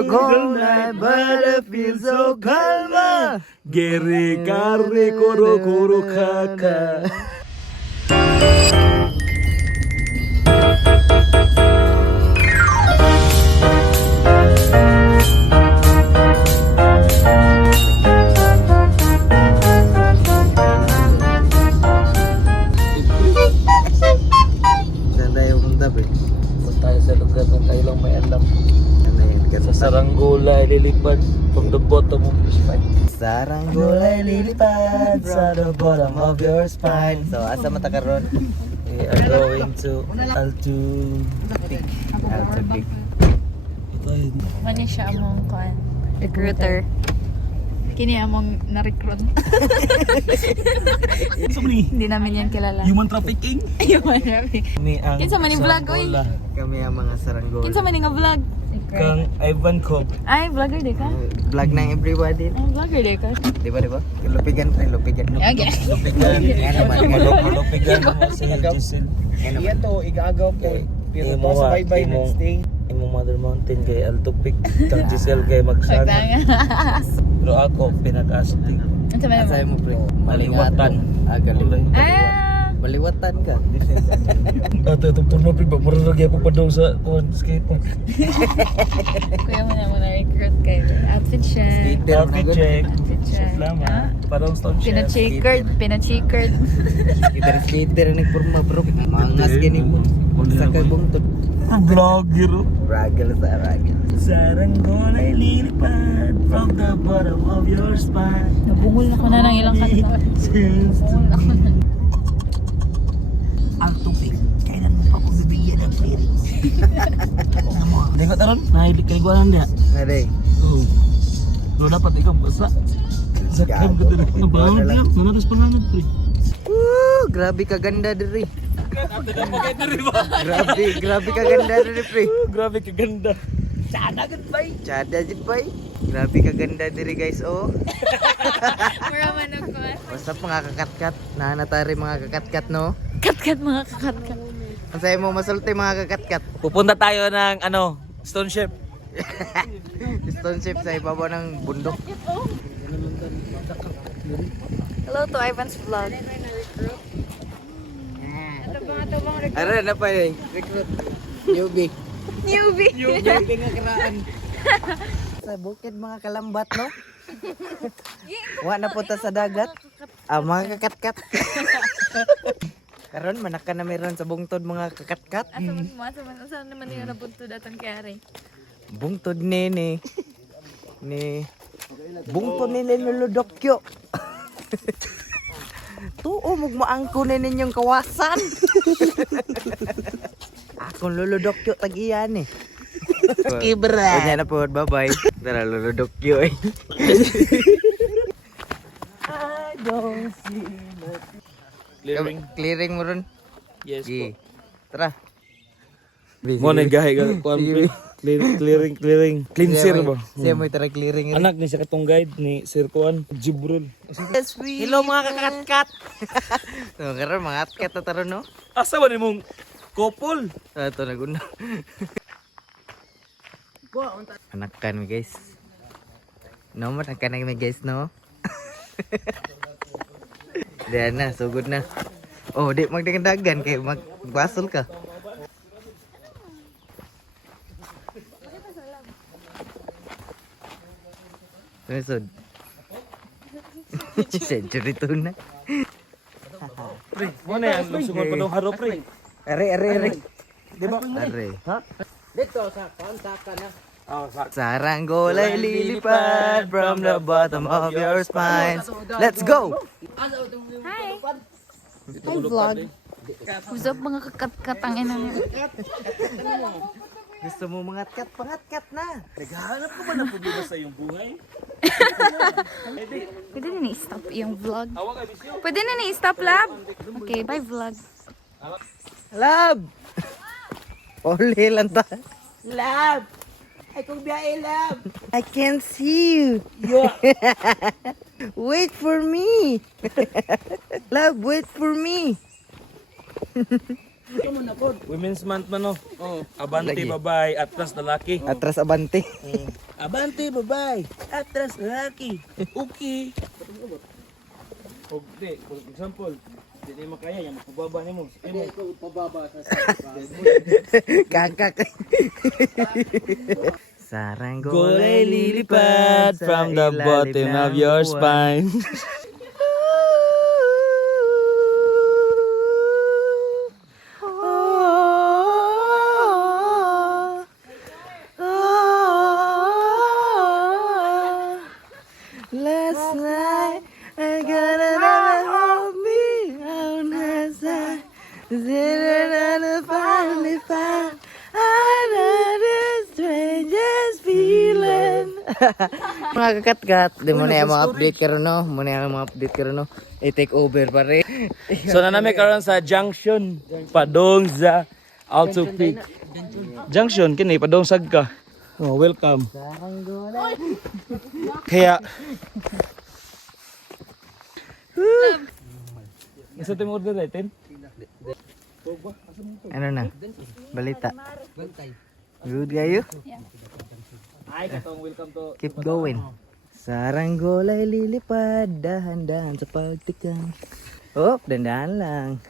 for cold night, but it feels so calma. Gere kare koro koro kaka. Saan tayo punta, pre? Punta tayo sa lugar na tayo lang may alam. Ano yun? Sa Saranggola ililipad from the bottom of your spine. Saranggolay lilipad sa the bottom of your spine. So, asa mata karon? We are going to Altu Peak. Alto Peak. Mani siya among kuan recruiter. Kini among na-recruit. Hindi namin yan kilala. Human trafficking? Human trafficking. Kami ang Kinsa man yung vlog, oy? Saranggola. Kami ang mga saranggola. Kinsa man nga vlog? Kang Ivan Cobb. Ay, vlogger di ka? Vlog ng everybody. Ay, vlogger di ka? Di ba? Lupigan, pre. Lupigan. Okay. Lupigan. Ano man? Lupigan mo si Giselle. Ano man? Yan to, igagaw po. Pero Imo to sa nga, bye-bye imong- next day. Imong Mother Mountain kay Alto Peak. Kang Giselle kay Magsanga. Pero ako pinag-astig. Ano ba Asay naman? mo, pre. Maliwatan. Galing. Ah! Maliwatan ka. Ato itong turno pa ba? Marunong ako pa daw sa skate park. Kuya mo naman na-recruit kayo. Outfit siya. Outfit check. Outfit siya. Chef Lama. Parang stone chef. Pina-checkered. Skater ni Purma, bro. Mangas gini mo. Sa kagungtod. Vlogger. Ragel sa ragel. Saranggola'y lilipad from the bottom of your spine. Nabungol na ko na ng ilang kanta. Nabungol na ko na. Alto Peak. Kailan mo pa kong bibigyan ng clearance? Hindi ko taron. Nahilig ka iguanan niya. Aray. Oo. Pero dapat ikaw basa. Sakam ko din. Ang bawang niya. Nanatas pangangat pre. Grabe ka ganda diri. Grabe ka ganda diri, pre. Grabe kaganda. Chada jud bay. Grabe ka ganda diri, guys. Oh. Mura man ako. Basta mga kakatkat. Nahanatari mga kakatkat, no? Kat-kat mga kakat-kat. Ang sayo mo masulti mga kakatkat. Pupunta tayo ng Stone Chef. Stone ship sa ibabaw ng bundok. Hello to Ivan's vlog. Ara na pa eh. Recruit. Newbie. Newbie. Newbie nga karaan. Sa bukid mga kalambat, no? Wa na punta sa dagat. Mga kakatkat. Karon manaka na meron sa bungtod mga kakatkat. Saan naman yung nabunto datang kayari? Bungtod ni bungtod ni Luludokyo. Tuo mugmaangko na ninyong kawasan. Akong Luludokyo tag-iyan eh. Kibra. Kanya na po, bye-bye. Tara Luludokyo eh. I don't see nothing. Clearing. Clearing mo ron. Yes Sige. po. Tara. Mo na gahe ka kuan pre. Clearing. Cleanser ba? Siya mo tara clearing. Anak ni sa katong guide ni Sir Kuan Jibril. Hello mga kakatkat. No, karon mga katkat na taro no. Asa ba nimong couple? Ito na guna. Anak kan mi guys. No, anak kan mi guys no. Diyan na, sugod na. Oh, di magdagan kay magbasol ka. Sunod. Century to na. Pre, mo na yan lusungon pa daw haro pre. Are. Di ba? Are. Dito sa kontak na. Saranggolay lilipad from the bottom of your spine. Let's go! Hi! Hi vlog. Usap mga kakat-kat ang ina niyo. Gusto mo mga kat, pangat-kat na. Naghahanap ka ba ng problema sa iyong buhay? Pwede na ni-stop yung vlog. Awa ka bisyo. Pwede na ni-stop lab. Okay, bye vlog. Lab! Oli lang ta. Lab! Ay kong biyahe, Lab! I can't see you. Yeah. Wait for me. Lab, wait for me. Women's month man no. Oh. Abante Lagi. babae, atras lalaki. Atras abante. Abante babae, atras lalaki. Okay. Og di, for example, di ni makaya yan magpababa nimo. Hindi ko pababa sa Kakak. Gulay lilipad from the bottom of your spine. Last night I got another hold me on her side. Didn't finally find another strangest feeling. Mga kakat-kat, di mo na yung mga update karon no? Muna yung mga update karon no? I-take over pa rin. So na namin karon sa junction padong sa Alto Peak. Junction kini padong sagka. Oh, welcome. Kaya Isa timo order natin? Ano na? Balita. Good kayo? Ay, katong welcome to Keep going. Saranggolay lilipad, dahan-dahan sa pagtikang. Oh, dandahan lang.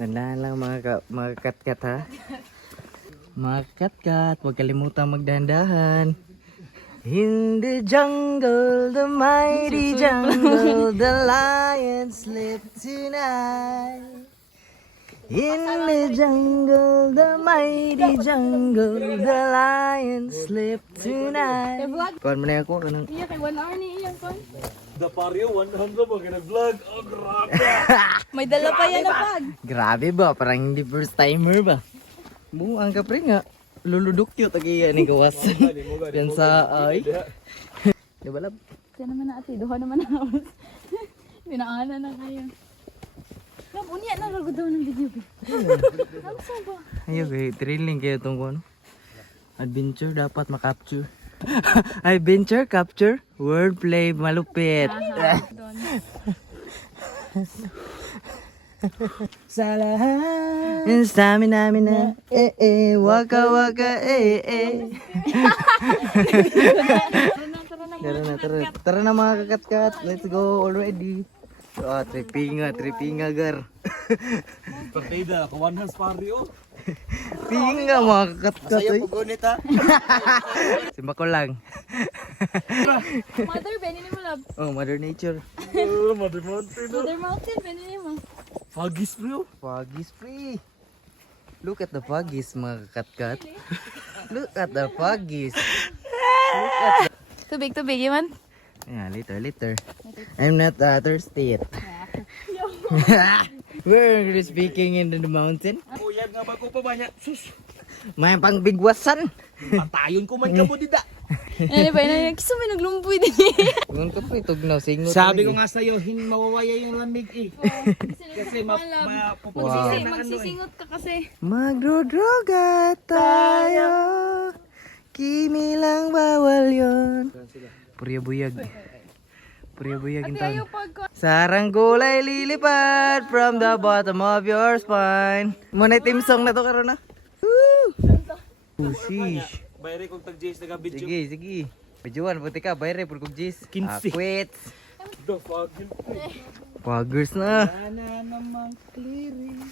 Dandahan lang mga kat-kat ha. Mga kat-kat, huwag kalimutan magdahan-dahan. In the jungle, the mighty jungle, the lion slept tonight. In the jungle, the mighty jungle, the lion slept tonight. Kuhan mo na ako, kanang... Iya kay 1 hour ni iyang kon. The Pario 100 ba kina vlog? Oh, grabe. May dala pa yan na pag. Grabe ba? Parang hindi first timer ba? Buang ka pre nga. Luludok yun. Tagiya ni gawasan. Yan sa ay. Di ba lab? Diyan naman na ate, duha naman na oras. Binaana na kayo. Lab, unya na ragod daw ng video. Ano sa ba? Ayaw kay thrilling kayo itong ano. Adventure dapat makapture. Adventure, capture, wordplay, malupit. Doon. Sa lahat stamina waka waka Tara na mga kakat-kat, let's go already. Tripping nga gar. Partida, kawan has Pario. Ping nga mga kakat-kat. Sa'yo pugunit ha. Simba ko lang. Mother, benin mo lab. Oh, Mother Nature. Mother Mountain. Mother Mountain, benin mo. Hagis bro. Foggies free. Look at the foggies mga kakat-kat. Look at the foggies. Tubig, yaman. Yeah, later. I'm not thirsty yet. We're speaking in the mountain. Uyab nga ba ko pa ba niya? Sus. May pangbigwasan. Patayon ko man ka po dida. Ano ba yun? Kiso may naglumboy din. Ngun ko po itugnaw singot. Sabi ko nga sa'yo, mawawaya yung lamig eh. Kasi Magsisingot ka kasi. Magdodroga tayo. Kimi lang bawal yon. Purya-buyag yung taon. Saranggolay lilipad from the bottom of your spine. Muna team song na to karon na. Woo! Sheesh. Bayre kong tag-jays na ka-video. Sige. Bijuan, puti ka, bayre, purkog jis. 15. Quits. The fuck? Poggers na. Sana namang clearing.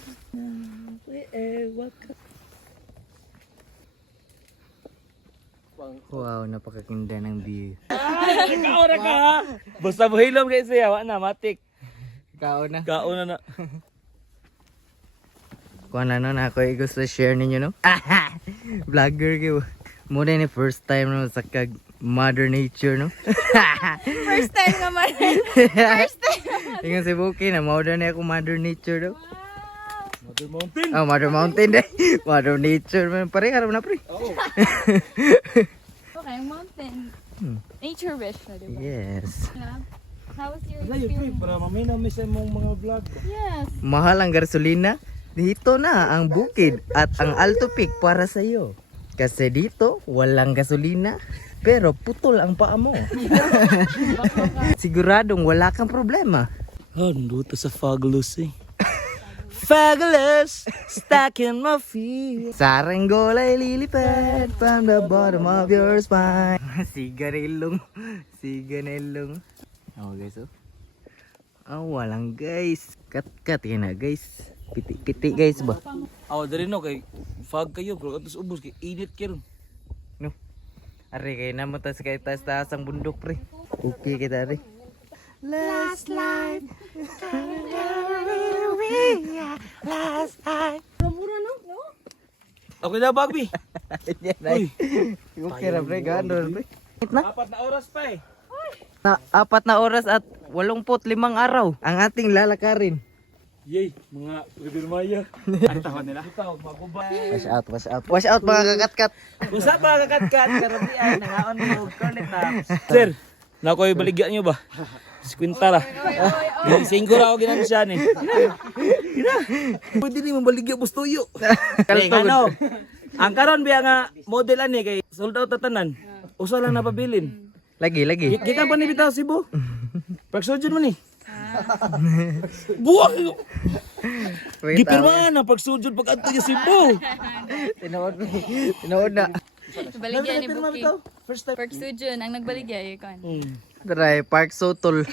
Wow, napakakinda ng view. Kauna ka ha? Basta buhilom kayo siya, wala na, matik. Kaon na. Kauna na. Kung ano na ako gusto share ninyo no? Vlogger kayo. Muna ni first time no sa kag Mother Nature no? First time naman. Tingnan si Buki na modern na ako Mother Nature no? Mother Mountain. Oh, Mother Mountain day. Mother Nature man pare harap na pre. Oo. Okay, mountain. Nature wish na, diba? Yes. Yeah. How was your Layo pre, experience? para mamina miss mong mga vlog. Yes. Mahal ang gasolina. Dito na ang bukid at ang Alto Peak para sa iyo. Kasi dito walang gasolina pero putol ang paa mo. Siguradong wala kang problema. Oh, nandito sa Faglos eh. Fabulous, stuck in my feet. Saranggola'y lilipad from the bottom of your spine. Sigarilong. Oh guys, oh. Walang guys. Cut yan na guys. Piti guys ba? Awa dari no kay fog kayo bro. Atos ubos kay init kayo. No. Are kayo na matas kay taas ang bundok pre. Okay kita re. Last life. Last life. Okay na Bagby. Uy. Okay ra pre, gano'n pre. 4 na oras pa eh. Na 4 na oras at 85 araw ang ating lalakarin. Yay, mga Rivermaya. Ang tawag nila. Ito, magubay. Wash out mga kakatkat. Usa pa kakatkat karami ay nangaon mo cornet na. Sir, nakoy baligyan niyo ba? Skwinta la. Singko ra og ginan siya ni. Pwede ni mabaligya bustuyo. Ano? Ang karon biya nga model ani kay sold out tatanan. Usa lang napabilin. Lagi. Kita pa ni bitaw Cebu. Pagsujud mo ni. Buwag! Gipirma na pagsujud pag adto sa Cebu. Tinood na. Baligya ni Buki. First time. Park Studio, ang nagbaligya, ikon. Try Park Sotol.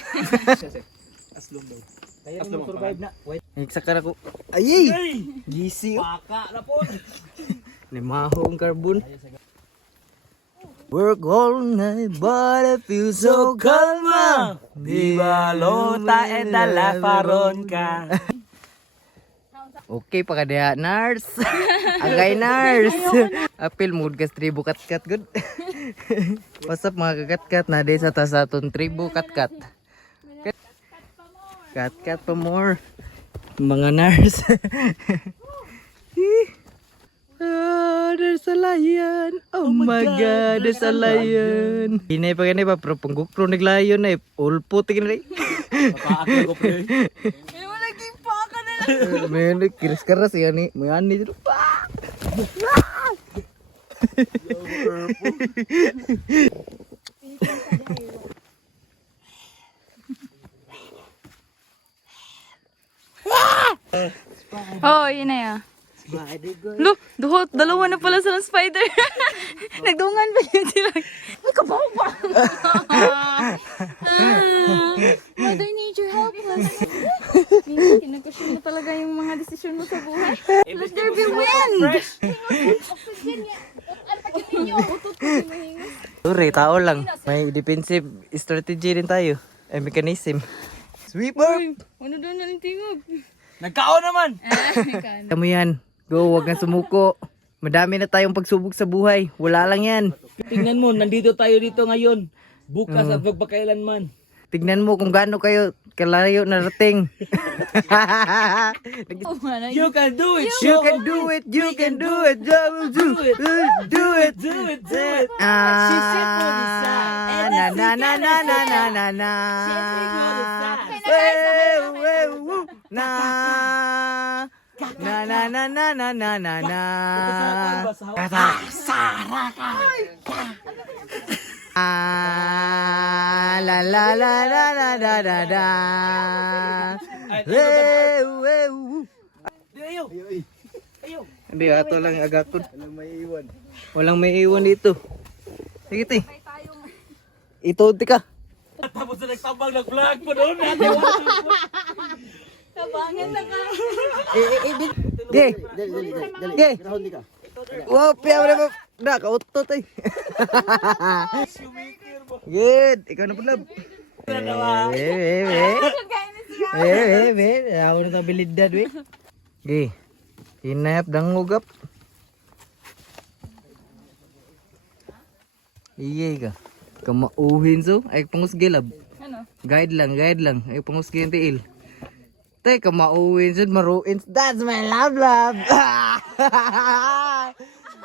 Aslong daw. Kaya mo survive na. Wait. Nagsakar ako. Ayay! Hey! Gisi. Paka na po. Limaho ang carbon. Work all night but I feel so calma. Di ba lota e dala paron ka. Okay, pakadaya, Nars. Agay, Nars. Apil, mood kas tribo kat-kat, good. What's up, mga kakat-kat? Nade sa tasaton tribo kat-kat. Kat-kat pa more. Mga Nars. Oh, there's a lion. Oh, my God, there's a lion. Hinay pa ganay pa, pero pang GoPro naglayon na eh. All putik na rin. Papaak ko pre. May kiras-karas yan eh. May ani dito. Oh, yun na yan. Lo, dalawa na pala sa spider. Nagdungan pa yun sila. May kabaw pa. Mother Nature, help us. Kinagkasyon mo talaga yung mga desisyon mo sa buhay. Let there be wind. Sorry, tao lang. May defensive strategy rin tayo. Ay, mechanism. Sweeper! Ano daw na tingog? Nagkaon naman. Kamu yan. Go, wag kang sumuko. Madami na tayong pagsubok sa buhay. Wala lang yan. Tingnan mo, nandito tayo dito ngayon. Bukas at magpakailanman. Tignan mo kung gaano kayo kalayo narating. You can do it. You can do it. You can do it. Do it. Do it. Do it. Do it. Ah, She's simple design. na na na na na na na na. Na na na na na na na na na. Ah, la la la la la la la la. Ayaw. Ayaw. Hindi, ato lang agaton. Walang may iwan dito. Sige, ti. Ito, ti ka. Tapos na nagtabang nag-vlog pa doon. Tabangan na ka. Ge. Ge. Wow, piyaw na ba? Na, kautot eh. Good. Ikaw na po lab. Ako na tabilidad, we. Ge. Hinayap, dangugap. Iyay ka. Kamauhin so. Ay, pangusgilab. Ano? Guide lang. Ay, pangusgilab tiil. Tay, kamauhin so. Maruin. That's my love.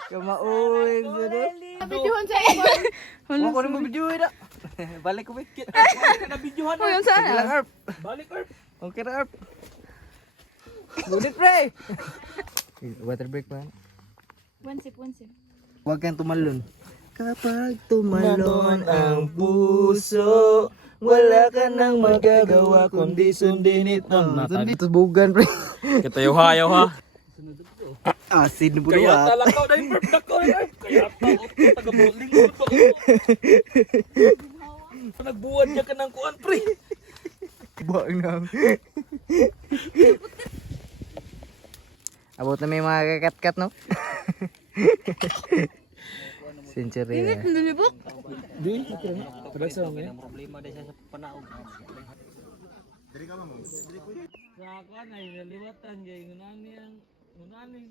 Kamauhin so. Videohan sa iyo. Wala ko rin mo video na. Balik ko ba? Nabidyohan Oh, na. yung saan? Sige lang, Arp. Balik, Earth. Okay na, Arp. Gunit, pre. Water break pa. One sip. Huwag kang tumalon. Kapag tumalon ang puso, wala ka nang magagawa kundi sundin ito. Sundin ito bugan, pre. Katayo-hayaw ha. Asin Kaya buruat. talakaw na yung bird ako. Kaya taot ko, taga-lingkod ko. Nagbuwan niya ka ng kuan, pre. Buwag na. Abot na may mga kakat-kat, no? Century na. Nalibok. Di, kadang sa mga. Problema din siya sa panaog. Sa kuan ay naliwatan kay ngunani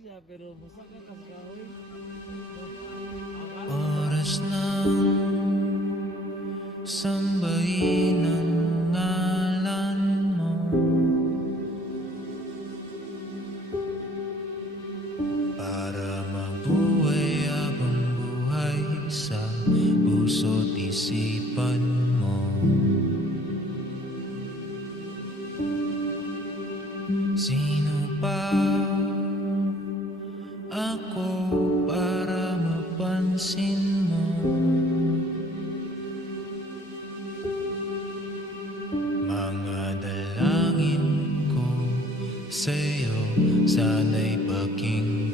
siya pero masaka kang kahoy. Oras ng sambahin ang ngalan mo. Para mabuhay abang buhay sa puso't isipan mo. Sino pa ako para mapansin mo? Mga dalangin ko sa'yo sana'y paging